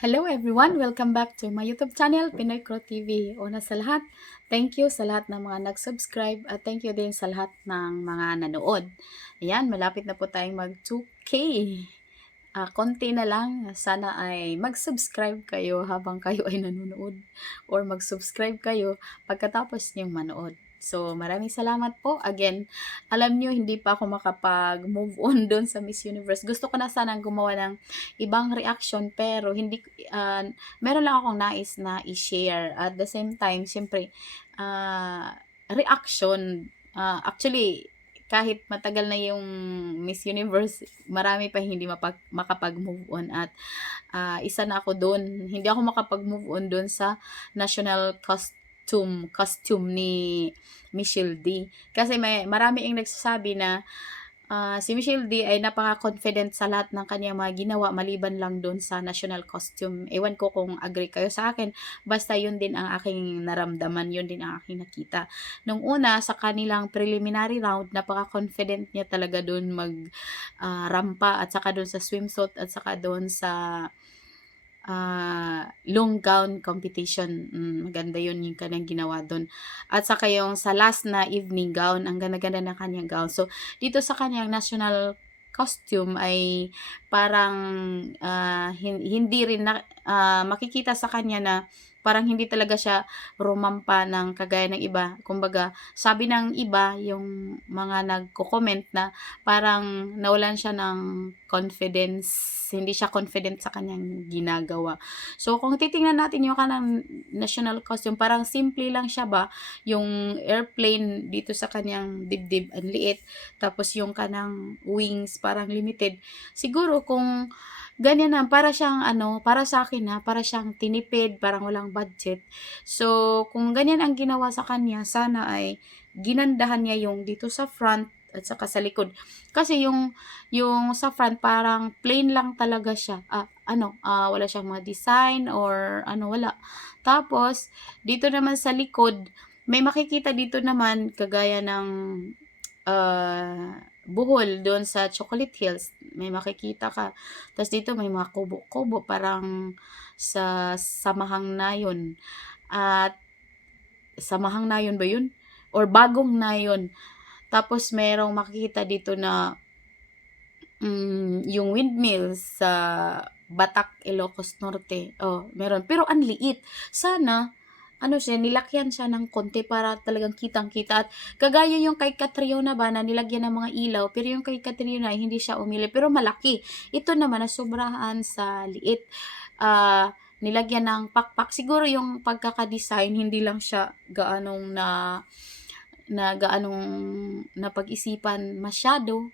Hello everyone! Welcome back to my YouTube channel, Pinoy Crow TV. Una sa lahat, thank you sa lahat ng mga nag-subscribe at thank you din sa lahat ng mga nanood. Ayan, malapit na po tayong mag 2K. Ah, konti na lang, sana ay mag-subscribe kayo habang kayo ay nanonood or mag-subscribe kayo pagkatapos niyong manood. So, maraming salamat po. Again, alam niyo hindi pa ako makapag-move on doon sa Miss Universe. Gusto ko na sanang gumawa ng ibang reaction pero hindi ah, meron lang akong nais na i-share. At the same time, siyempre, ah, reaction. Ah, actually, kahit matagal na yung Miss Universe, marami pa hindi mapag, makapag-move on at ah, isa na ako doon. Hindi ako makapag-move on doon sa national costume costume ni Michelle D. Kasi may marami ang nagsasabi na ah, si Michelle D ay napaka-confident sa lahat ng kanyang mga ginawa maliban lang doon sa national costume. Ewan ko kung agree kayo sa akin. Basta yun din ang aking naramdaman, yun din ang aking nakita. Nung una, sa kanilang preliminary round, napaka-confident niya talaga doon mag ah, rampa at saka doon sa swimsuit at saka doon sa ah, long gown competition. Mm, maganda yun yung kanyang ginawa doon. At saka yung sa last na evening gown, ang ganda-ganda ng kanyang gown. So, dito sa kanyang national costume ay parang ah, hin- hindi rin na, ah, makikita sa kanya na parang hindi talaga siya rumampa ng kagaya ng iba. Kumbaga, sabi ng iba, yung mga nagko-comment na parang nawalan siya ng confidence, hindi siya confident sa kanyang ginagawa. So, kung titingnan natin yung kanang national costume, parang simple lang siya ba? Yung airplane dito sa kanyang dibdib, ang liit. Tapos yung kanang wings, parang limited. Siguro kung ganyan na, para siyang ano, para sa akin ha, para siyang tinipid, parang walang budget. So, kung ganyan ang ginawa sa kanya, sana ay ginandahan niya yung dito sa front at saka sa likod. Kasi yung yung sa front parang plain lang talaga siya. Ah, ano, ah, wala siyang mga design or ano, wala. Tapos, dito naman sa likod, may makikita dito naman kagaya ng ah, buhol doon sa Chocolate Hills. May makikita ka. Tapos dito may mga kubo-kubo parang sa samahang nayon. At samahang nayon ba yun? Or bagong nayon. Tapos merong makikita dito na mm, yung windmill sa Batak, Ilocos Norte. Oh, meron. Pero ang liit. Sana ano siya, nilakyan siya ng konti para talagang kitang-kita. At kagaya yung kay Catriona ba na nilagyan ng mga ilaw, pero yung kay Catriona ay hindi siya umili, pero malaki. Ito naman na sobrahan sa liit. Ah, nilagyan ng pakpak. Siguro yung pagkaka-design, hindi lang siya gaanong na na gaanong napag-isipan masyado.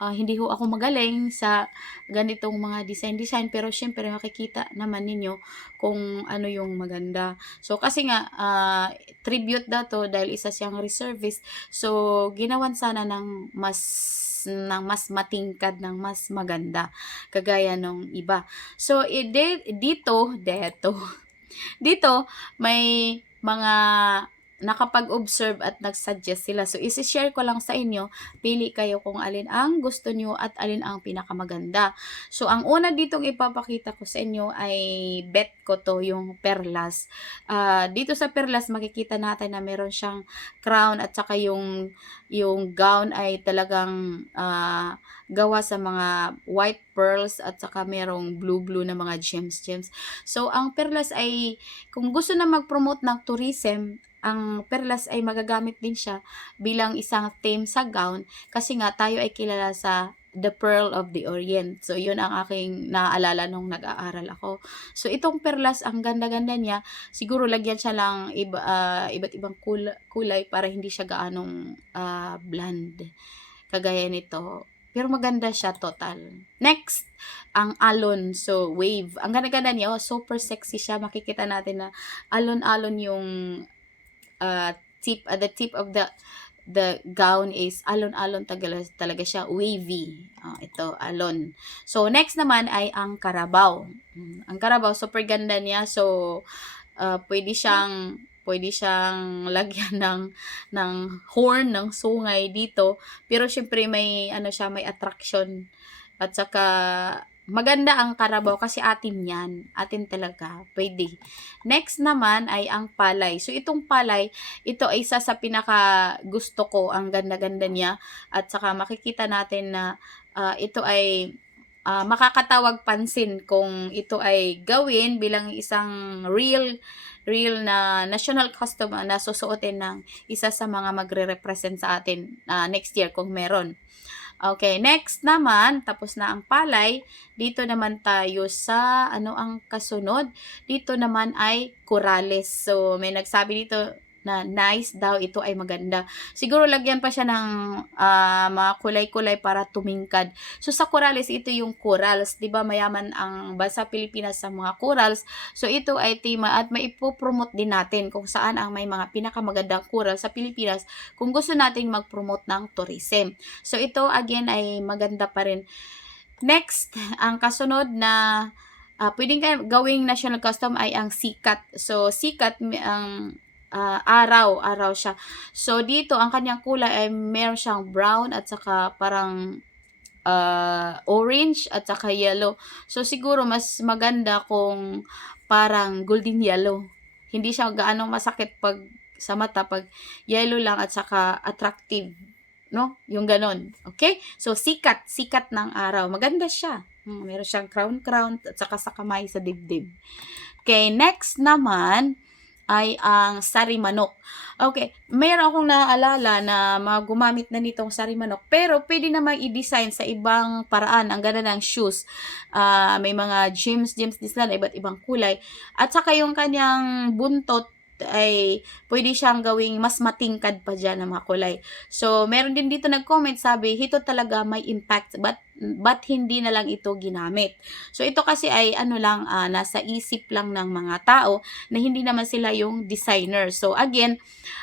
Ah, hindi ho ako magaling sa ganitong mga design-design pero syempre makikita naman ninyo kung ano yung maganda. So kasi nga ah, tribute dato dahil isa siyang reservist. So ginawan sana ng mas ng mas matingkad ng mas maganda kagaya nung iba. So dito, deto. Dito may mga nakapag-observe at nag-suggest sila. So, isi-share ko lang sa inyo, pili kayo kung alin ang gusto nyo at alin ang pinakamaganda. So, ang una ditong ipapakita ko sa inyo ay bet ko to, yung perlas. Ah, dito sa perlas, makikita natin na meron siyang crown at saka yung, yung gown ay talagang ah, gawa sa mga white pearls at saka merong blue-blue na mga gems-gems. So, ang perlas ay, kung gusto na mag-promote ng tourism, ang perlas ay magagamit din siya bilang isang theme sa gown kasi nga tayo ay kilala sa The Pearl of the Orient. So, yun ang aking naaalala nung nag-aaral ako. So, itong perlas, ang ganda-ganda niya. Siguro lagyan siya lang iba, ah, iba't ibang kul- kulay para hindi siya gaanong ah, bland. Kagaya nito. Pero maganda siya total. Next, ang alon. So, wave. Ang ganda-ganda niya. Oh, super sexy siya. Makikita natin na alon-alon yung uh, tip, uh, the tip of the the gown is alon-alon talaga, siya, wavy. Ah, ito, alon. So, next naman ay ang karabaw. Mm, Ang karabaw, super ganda niya. So, ah, pwede siyang pwede siyang lagyan ng ng horn ng sungay dito pero syempre may ano siya may attraction at saka maganda ang karabaw kasi atin yan. Atin talaga. Pwede. Next naman ay ang palay. So, itong palay, ito ay isa sa pinaka gusto ko. Ang ganda-ganda niya. At saka makikita natin na ah, ito ay ah, makakatawag pansin kung ito ay gawin bilang isang real real na national custom na susuotin ng isa sa mga magre-represent sa atin ah, next year kung meron. Okay, next naman, tapos na ang palay. Dito naman tayo sa, ano ang kasunod? Dito naman ay corales. So, may nagsabi dito na nice daw, ito ay maganda. Siguro lagyan pa siya ng ah, mga kulay-kulay para tumingkad. So, sa corales, ito yung corals. 'di ba mayaman ang bansa Pilipinas sa mga corals. So, ito ay tema at maipopromote din natin kung saan ang may mga pinakamagandang coral sa Pilipinas kung gusto nating mag-promote ng tourism. So, ito again ay maganda pa rin. Next, ang kasunod na ah, pwedeng gawing national custom ay ang sikat. So, sikat ang ah, araw, araw siya. So, dito, ang kanyang kulay ay meron siyang brown at saka parang ah, orange at saka yellow. So, siguro mas maganda kung parang golden yellow. Hindi siya gaano masakit pag sa mata pag yellow lang at saka attractive. No? Yung ganon. Okay? So, sikat. Sikat ng araw. Maganda siya. Hmm, meron siyang crown-crown at saka sa kamay sa dibdib. Okay, next naman ay ang sari manok. Okay, mayroon akong naaalala na gumamit na nitong sari manok, pero pwede namang i-design sa ibang paraan. Ang ganda ng shoes. Ah, may mga gems, gems design iba't ibang kulay. At saka yung kanyang buntot ay pwede siyang gawing mas matingkad pa dyan ng mga kulay. So, meron din dito nag-comment sabi, ito talaga may impact, but, but hindi na lang ito ginamit. So, ito kasi ay ano lang, ah, nasa isip lang ng mga tao na hindi naman sila yung designer. So, again,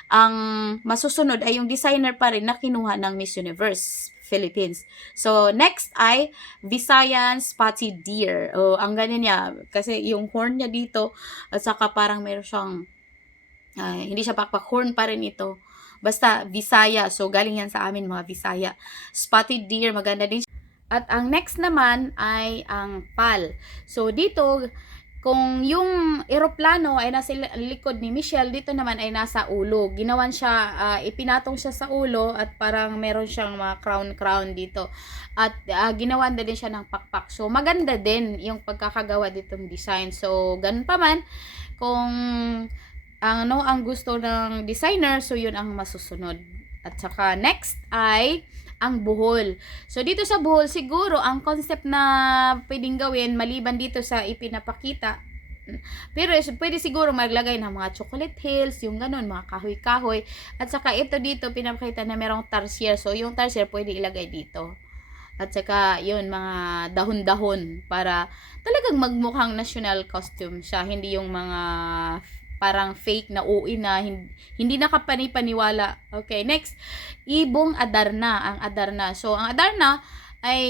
ang masusunod ay yung designer pa rin na kinuha ng Miss Universe Philippines. So, next ay Visayan Spotted Deer. O, ang ganyan niya. Kasi yung horn niya dito, at saka parang meron siyang, ah, hindi siya pakpak, horn pa rin ito. Basta, Visaya. So, galing yan sa amin, mga Visaya. Spotted Deer, maganda din. At ang next naman ay ang PAL. So, dito, kung yung eroplano ay nasa li- likod ni Michelle, dito naman ay nasa ulo. Ginawan siya, ah, ipinatong siya sa ulo at parang meron siyang mga crown-crown dito. At ah, ginawan na din siya ng pakpak. So, maganda din yung pagkakagawa ditong design. So, ganun pa man, kung ano ang gusto ng designer, so yun ang masusunod. At saka next ay ang buhol. So dito sa buhol siguro ang concept na pwedeng gawin maliban dito sa ipinapakita pero pwede siguro maglagay ng mga chocolate hills, yung ganun, mga kahoy-kahoy. At saka ito dito, pinapakita na merong tarsier. So, yung tarsier pwede ilagay dito. At saka, yun, mga dahon-dahon para talagang magmukhang national costume siya. Hindi yung mga parang fake na uwi na hindi, hindi nakapanipaniwala. Okay, next, Ibong Adarna, ang Adarna. So, ang Adarna ay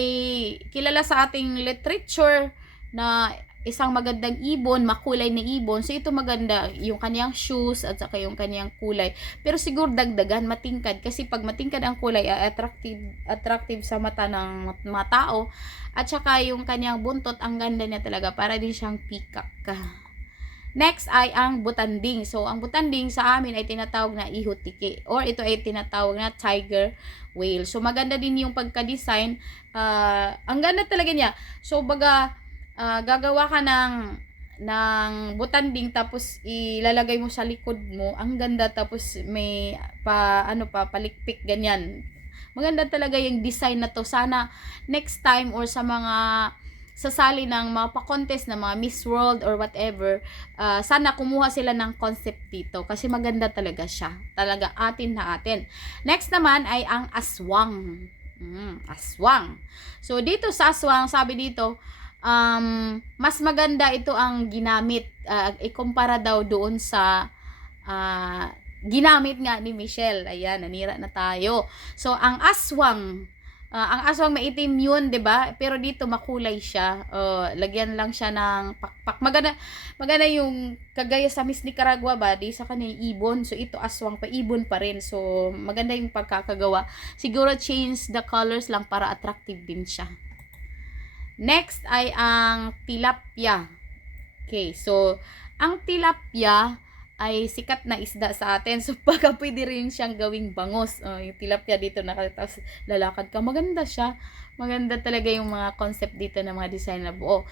kilala sa ating literature na isang magandang ibon, makulay na ibon. So, ito maganda, yung kanyang shoes at saka yung kanyang kulay. Pero siguro dagdagan, matingkad. Kasi pag matingkad ang kulay, ay attractive, attractive sa mata ng mga tao. At saka yung kanyang buntot, ang ganda niya talaga. Para din siyang peacock. Next ay ang butanding. So, ang butanding sa amin ay tinatawag na ihutiki. Or ito ay tinatawag na tiger whale. So, maganda din yung pagka-design. Ah, ang ganda talaga niya. So, baga, ah, gagawa ka ng ng butanding tapos ilalagay mo sa likod mo. Ang ganda tapos may pa ano pa palikpik ganyan. Maganda talaga yung design na to. Sana next time or sa mga sasali ng mga pa-contest na mga Miss World or whatever, ah, sana kumuha sila ng concept dito kasi maganda talaga siya. Talaga atin na atin. Next naman ay ang aswang. Mm, aswang. So dito sa aswang, sabi dito, um, mas maganda ito ang ginamit. ah, ikumpara daw doon sa ah, ginamit nga ni Michelle. Ayan, nanira na tayo. So, ang aswang, ah, ang aswang maitim yun, 'di ba? Pero dito makulay siya. Oh, lagyan lang siya ng pakpak. Maganda maganda yung kagaya sa Miss Nicaragua ba, di sa kanya ibon. So ito aswang pa ibon pa rin. So maganda yung pagkakagawa. Siguro change the colors lang para attractive din siya. Next ay ang tilapia. Okay, so ang tilapia ay sikat na isda sa atin. So, baka pwede rin siyang gawing bangos. Oh, yung tilapia dito nakatapos lalakad ka. Maganda siya. Maganda talaga yung mga concept dito ng mga design na buo.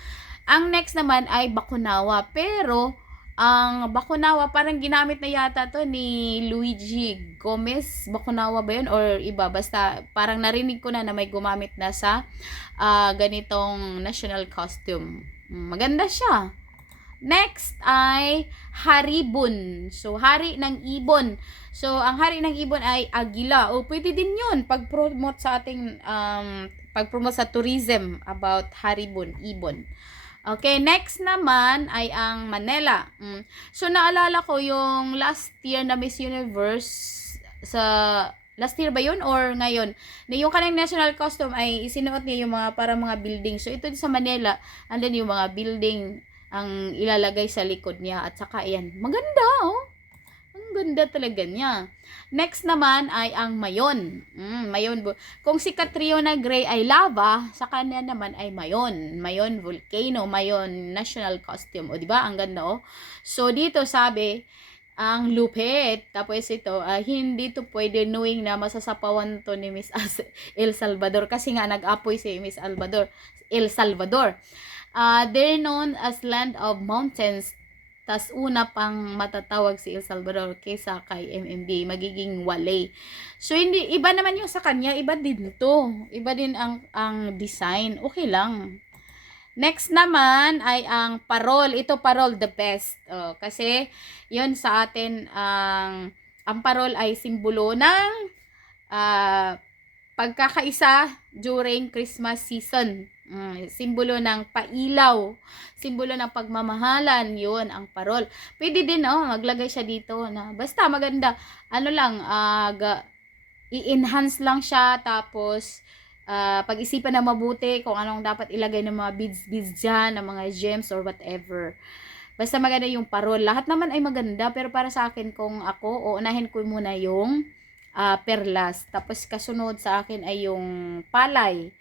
Ang next naman ay bakunawa. Pero, ang bakunawa, parang ginamit na yata to ni Luigi Gomez. Bakunawa ba yun? Or iba? Basta, parang narinig ko na na may gumamit na sa ah, ganitong national costume. Mm, Maganda siya. Next ay haribon. So, hari ng ibon. So, ang hari ng ibon ay agila. O, pwede din yun. Pag-promote sa ating, um, pag-promote sa tourism about haribon, ibon. Okay, next naman ay ang Manila. Mm. So, naalala ko yung last year na Miss Universe sa last year ba yun or ngayon? Na yung kanyang national costume ay isinuot niya yung mga para mga building. So, ito sa Manila, andun yung mga building ang ilalagay sa likod niya at saka ayan, maganda oh. Ang ganda talaga niya. Next naman ay ang mayon. Mm, mayon. Kung si Catriona Gray ay lava, sa kanya naman ay mayon. Mayon volcano, mayon national costume. O di ba? Ang ganda oh. So dito sabi, ang lupit. Tapos ito, ah, hindi to pwede knowing na masasapawan to ni Miss El Salvador kasi nga nag-apoy si Miss Salvador, El Salvador. Uh, they're known as land of mountains. Tas una pang matatawag si El Salvador kaysa kay MMD, magiging wale. So hindi iba naman yung sa kanya, iba din to. Iba din ang ang design. Okay lang. Next naman ay ang parol. Ito parol the best. Oh, kasi 'yon sa atin ang ang parol ay simbolo ng ah, pagkakaisa during Christmas season. Mm, simbolo ng pailaw, simbolo ng pagmamahalan, 'yun ang parol. Pwede din oh, maglagay siya dito na basta maganda. Ano lang, ga- i-enhance lang siya tapos ah, pag-isipan na mabuti kung anong dapat ilagay ng mga beads beads diyan, ng mga gems or whatever. Basta maganda yung parol. Lahat naman ay maganda pero para sa akin kung ako, uunahin ko muna yung ah, perlas. Tapos kasunod sa akin ay yung palay.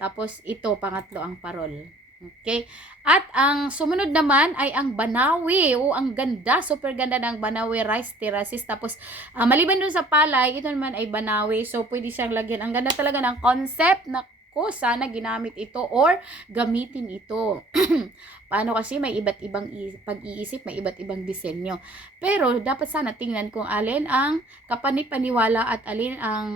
Tapos ito, pangatlo ang parol. Okay? At ang sumunod naman ay ang Banawi. O, ang ganda. Super ganda ng Banawi rice terraces. Tapos, ah, maliban dun sa palay, ito naman ay Banawi. So, pwede siyang lagyan. Ang ganda talaga ng concept na ko sana ginamit ito or gamitin ito. Paano kasi may iba't ibang pag-iisip, may iba't ibang disenyo. Pero dapat sana tingnan kung alin ang kapanipaniwala at alin ang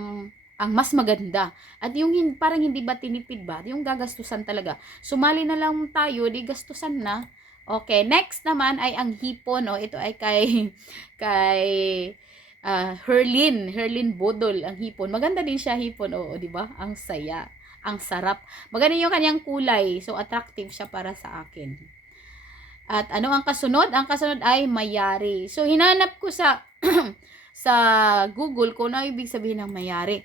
ang mas maganda. At yung parang hindi ba tinipid ba? Yung gagastusan talaga. Sumali na lang tayo, di gastusan na. Okay, next naman ay ang hipon. Oh, ito ay kay kay ah, Herlin, Herlin Bodol ang hipon. Maganda din siya hipon, oo, di ba? Ang saya, ang sarap. Maganda yung kanyang kulay, so attractive siya para sa akin. At ano ang kasunod? Ang kasunod ay mayari. So hinanap ko sa sa Google kung ano ibig sabihin ng mayari.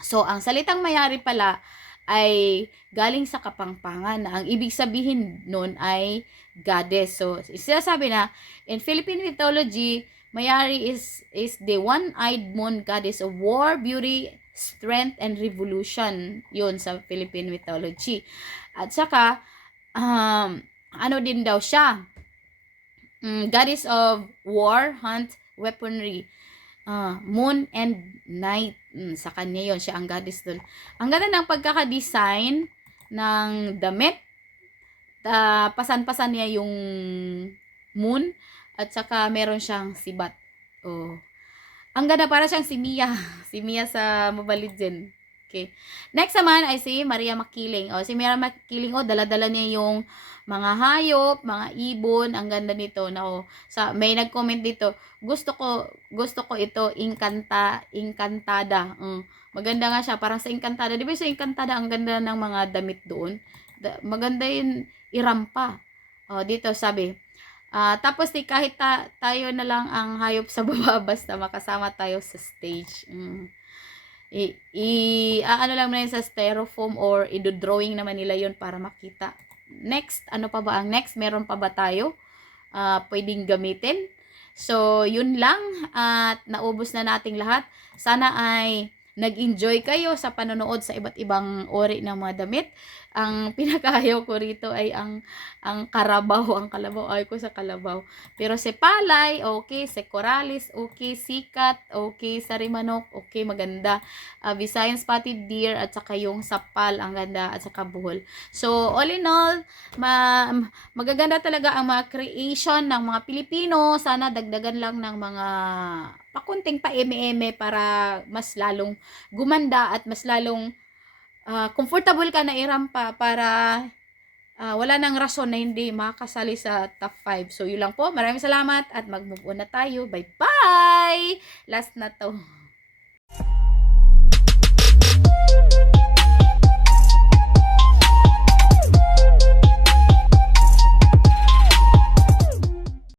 So, ang salitang mayari pala ay galing sa kapangpangan. Ang ibig sabihin nun ay goddess. So, sinasabi na, in Philippine mythology, Mayari is is the one-eyed moon goddess of war, beauty, strength, and revolution. Yun sa Philippine mythology. At saka, um, ano din daw siya? Mm, goddess of war, hunt, weaponry. Ah, moon and night. Mm, sa kanya yon siya ang goddess doon. Ang ganda ng pagkaka-design ng damit. Ah, pasan-pasan niya yung moon at saka meron siyang sibat. Oh. Ang ganda para siyang si Mia. Si Mia sa Mobile Legend. Okay. Next naman ay si Maria Makiling. Oh, si Maria Makiling, oh, dala-dala niya yung mga hayop, mga ibon. Ang ganda nito. Na, oh, sa, may nag-comment dito, gusto ko, gusto ko ito, inkanta, inkantada. Mm. Maganda nga siya, parang sa inkantada. Di ba sa inkantada, ang ganda ng mga damit doon. Da, maganda yun, irampa. Oh, dito sabi, Ah, tapos di kahit ta- tayo na lang ang hayop sa baba basta makasama tayo sa stage. Mm. I, i ah, ano lang na sa styrofoam or i-drawing naman nila yon para makita. Next, ano pa ba ang next? Meron pa ba tayo? Ah, pwedeng gamitin. So, yun lang at naubos na nating lahat. Sana ay nag-enjoy kayo sa panonood sa iba't ibang ori ng mga damit. Ang pinakayaw ko rito ay ang ang karabaw, ang kalabaw ay ko sa kalabaw. Pero si Palay, okay, si Coralis, okay, Sikat, okay, Sarimanok, okay, maganda. Uh, Visayan Spotted Deer at saka yung Sapal, ang ganda at saka Buhol. So, all in all, ma magaganda talaga ang mga creation ng mga Pilipino. Sana dagdagan lang ng mga pakunting pa eme para mas lalong gumanda at mas lalong ah, comfortable ka na irampa para ah, wala nang rason na hindi makakasali sa top 5. So, yun lang po. Maraming salamat at mag-move on na tayo. Bye-bye! Last na to.